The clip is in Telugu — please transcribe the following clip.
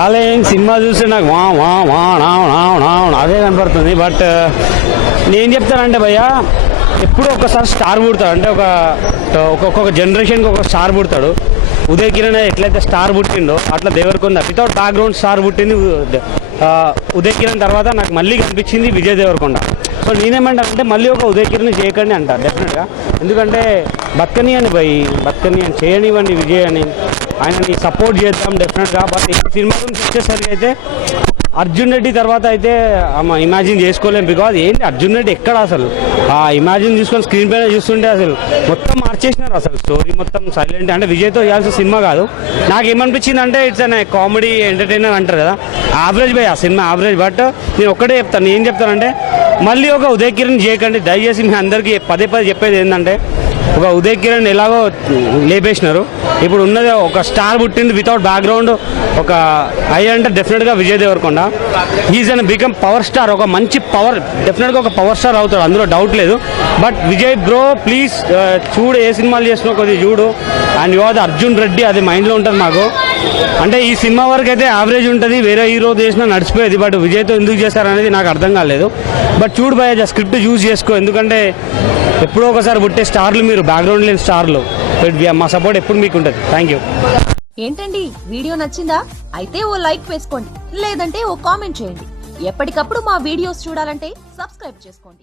డార్లింగ్ సినిమా చూస్తే నాకు వా వా వా అదే కనపడుతుంది. బట్ నేను చెప్తానంటే భయ్య ఎప్పుడూ ఒకసారి స్టార్ పుడతాడు, అంటే ఒక్కొక్క జనరేషన్కి ఒక స్టార్ పుడతాడు. ఉదయ్ కిరణ్ ఎట్లయితే స్టార్ పుట్టిండో అట్లా దేవరకొండ వితౌట్ బ్యాక్గ్రౌండ్ స్టార్ పుట్టింది. ఉదయ్ కిరణ్ తర్వాత నాకు మళ్ళీ కనిపించింది విజయ్ దేవరకొండ. సో నేనేమంటానంటే మళ్ళీ ఒక ఉదయ్ కిరణ్ చేయకండి అంటారు డెఫినెట్గా. ఎందుకంటే బతకని అని చేయనివ్వండి విజయ్ అని, ఆయనని సపోర్ట్ చేద్దాం డెఫినెట్గా. బట్ ఈ సినిమా గురించి వచ్చేసరికి అయితే అర్జున్ రెడ్డి తర్వాత అయితే ఇమాజిన్ చేసుకోలేం. బికాజ్ ఏంటి అర్జున్ రెడ్డి ఎక్కడ అసలు ఆ ఇమాజిన్ తీసుకొని స్క్రీన్ పైన చూస్తుంటే అసలు మొత్తం మార్చేసినారు. అసలు స్టోరీ మొత్తం సైలెంట్, అంటే విజయ్తో చేయాల్సిన సినిమా కాదు. నాకు ఏమనిపించింది అంటే ఇట్స్ అనే కామెడీ ఎంటర్టైనర్ అంటారు కదా, యావరేజ్ బై ఆ సినిమా యావరేజ్. బట్ నేను ఒక్కటే చెప్తాను, ఏం చెప్తానంటే మళ్ళీ ఒక ఉదయ్ కిరణ్ చేయకండి దయచేసి. మీ అందరికీ పదే చెప్పేది ఏంటంటే ఒక ఉదయ్ కిరణ్ ఎలాగో లేపేసినారు, ఇప్పుడు ఉన్నది ఒక స్టార్ పుట్టింది వితౌట్ బ్యాక్గ్రౌండ్ ఒక అంటే డెఫినెట్గా Vijay Deverakonda. Is an become power star, ఒక మంచి పవర్, డెఫినెట్గా ఒక పవర్ స్టార్ అవుతాడు, అందులో డౌట్ లేదు. బట్ విజయ్ బ్రో ప్లీజ్ చూడు, ఏ సినిమాలు చేసినా కొద్దిగా చూడు. And you are the Arjun Reddy, అది మైండ్లో ఉంటుంది మాకు. అంటే ఈ సినిమా వరకు అయితే యావరేజ్ ఉంటుంది, వేరే హీరో చేసినా నడిచిపోయేది. బట్ విజయ్తో ఎందుకు చేస్తారనేది నాకు అర్థం కాలేదు. బట్ చూడు భయ స్క్రిప్ట్ యూజ్ చేసుకో, ఎందుకంటే ఎప్పుడో ఒకసారి పుట్టే స్టార్లు మీరు, బ్యాక్గ్రౌండ్ లేని స్టార్లు. మా సపోర్ట్ ఎప్పుడు మీకు ఉంటుంది. Thank you. ఏంటండి వీడియో నచ్చిందా? అయితే ఓ లైక్ వేసుకోండి, లేదంటే ఓ కామెంట్ చేయండి. ఎప్పటికప్పుడు మా వీడియోస్ చూడాలంటే సబ్స్క్రైబ్ చేసుకోండి.